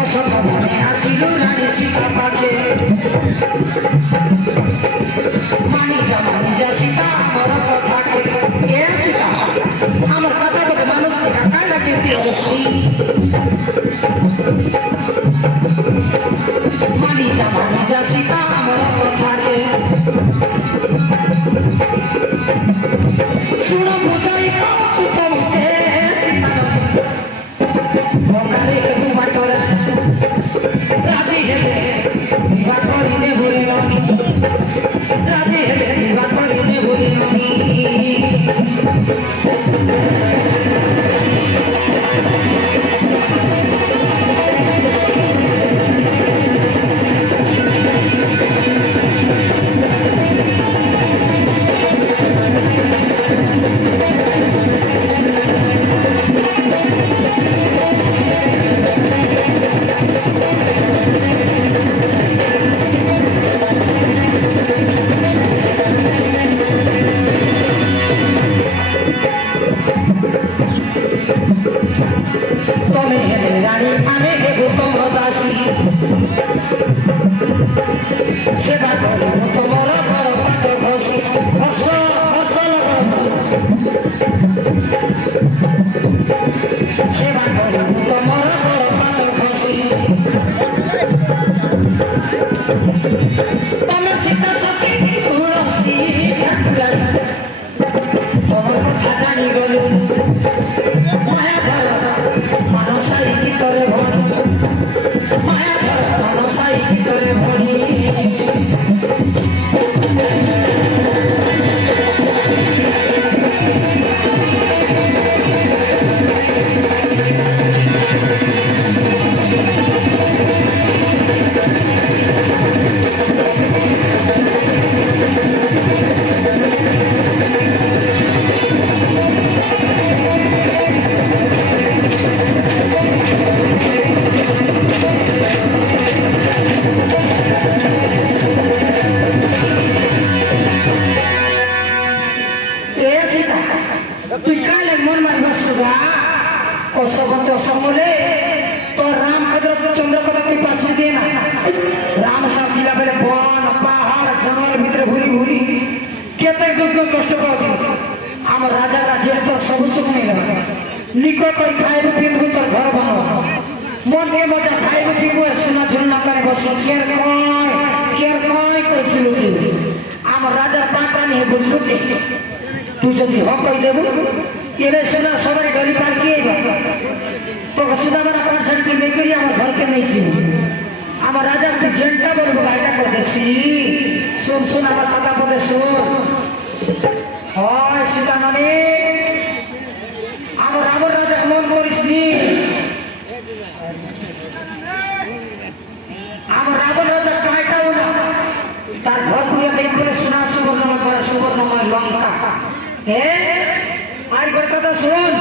অসত মনে আসিল রানী সীতা পাখে মানি যা সীতা আমার কথাকে কে সীতা আমার কথা বলে মানুষকে কাকায় লাগে অবশ্যই মানি যা সীতা আমার কথাকে শুনো বোঝাই কাউচু তোমাকে সীতা ভোকারে বাটরা রাজি হেলে বিবাহ করিনে বলে ননি রাজি হেলে বিবাহ করিনে বলে ননি সেবা করো তোমার বড় পাত ঘষি ফসল সেবা করো তোমার বড় পাত ঘষি তোমার সীতা সখী তুলসী তোমার কথা জানি গলু মায়া ধর মানসাই ভিতরে ভরি মায়া ধর মানসাই ভিতরে ভরি তুই কালে মন মারবার সুগা অসবত অসমলে তোর রাম কদর চন্দ্র কদর তুই পাশে দিয়ে না রাম সাথীলা বেলে বন পাহাড় জঙ্গল ভিতরে ঘুরি ঘুরি কেতে দুঃখ কষ্ট পাচ্ছি আমার রাজা রাজ্যের তোর সবু সুখ নেই নিকো কই খাইবু পিবু তোর ঘর বানো মনে মজা খাইবু পিবু সোনা ঝুলনা করে বসে কের কই কইছিল আমার রাজার পাটা নিয়ে বুঝলু তুই যদি হক কই দেবু এরে সোনা সবাই গলি পার কি তোকে সুদা মারা পাঁচ সাড়ে বেকরি আমার ঘরকে নেইছি আমার রাজার তুই জেনটা বলবো গাড়িটা করতেছি শুন আমার কথা বলে শুন হয় সীতা মানে আমার রাজা মন করিস নি আমার রাবণ রাজা কায়টাও না তার ঘর পুরিয়া দেখবে সোনা সুবর্ণময় লঙ্কা আর কথা শুন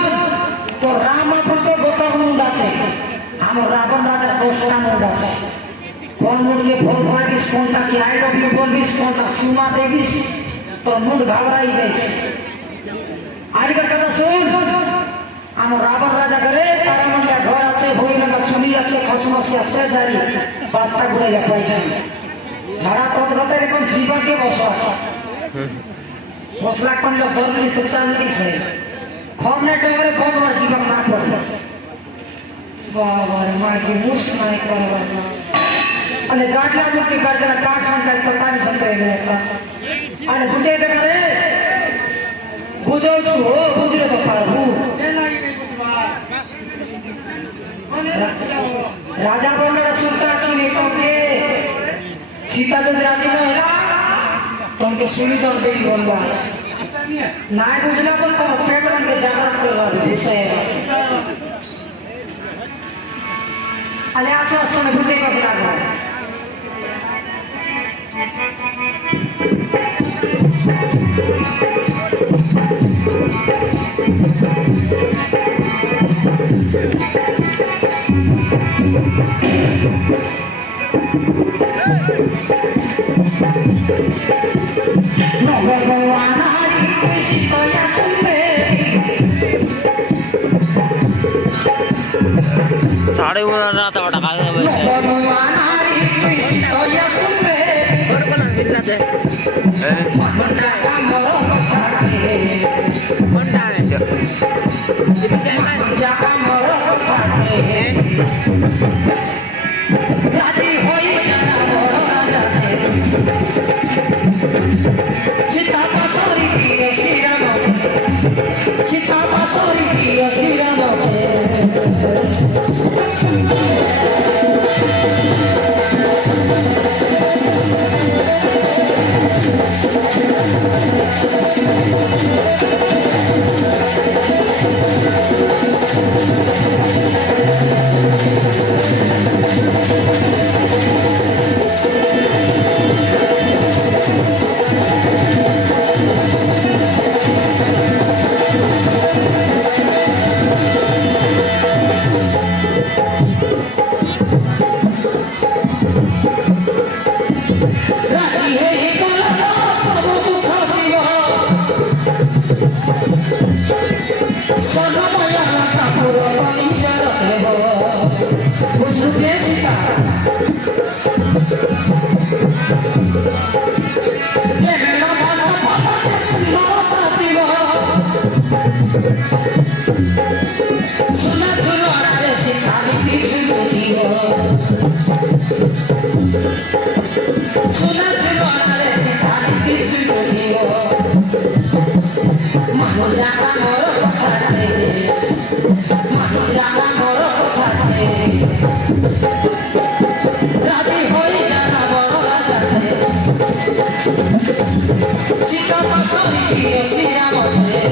তো রামাপুর তো গোটা মুন্ড আছে আমার রাবণ রাজার 10টা মুন্ড আছে কোন মুন্ডকে ভোগ ভাগিস কোনটা কি আই লভ ইউ বলবিস কোনটা চুমা দেবিস তোর মুন্ড ঘাবড়াই যাইস আর কথা শুন আমার রাবণ রাজা করে তার মন্ডা ঘর আছে ভৈরঙ্গা চুলি আছে খসমসি আছে জারি বাস্তা ঘুরে যা পাইখান ঝাড়া তৎগত এরকম জীবনকে বসা মশলা করলে ধরলি চালিস খমনে ডোরে ভগবান জীবন না পড়ে বাবার মাকে মুস নাই করবার અને ગાડલા મૂકી ગાડલા કાર સંચાલિત પોતાની સંતાઈ ગયા અને বুঝাই দেখা রে বুঝাউছু ও বুঝলে তো পারবো রাজা বলরা সুলতান ছিল তোকে সীতা যদি রাজি না হলা তোকে সুনিদর দেই বলবাস নাই বুঝলা বল তো পেট রঙে জাগ্রত করবার বিষয় আলে আসো আসো না বুঝে কত লাগবে No vuelvo a nadie si estoy a sufrir साढ़े उधर रहा था बड़ा खाया भाई नारी कृष्ण या सुने और कौन मिल जाते मन जागा मोर कथा के कौन है जो मन जागा मोर कथा के राजी होई जाना मोर राजा के सीता पासोरी की श्री राम सीता पासोरी की श्री राम राजी है बोला सब दुख जीव सगमया ठाकुर निजर देव बुझलु के सीता ये मेरा मन पता के सुंदर साजीव सुना सुनो रे सीता नीति सुनो जीव सुना सुनो रे सीता नीति सुनो जीव मानो जागा मोर कथा के मानो जागा मोर कथा के राजी होई जाना मोर राजा के सीता पासोरी की श्री राम के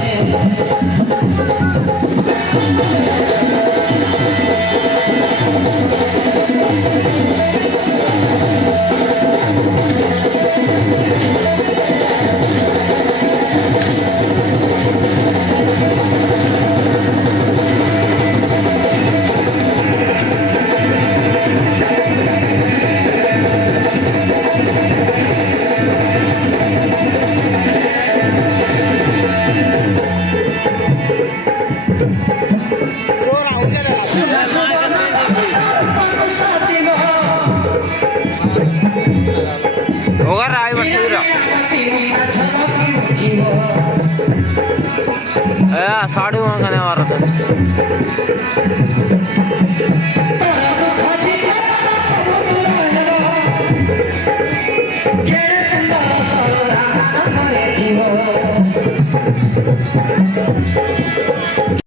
सुना सुनो रे साजीव होगा राय बटूरा साड़ी वहाँ खाने वाला था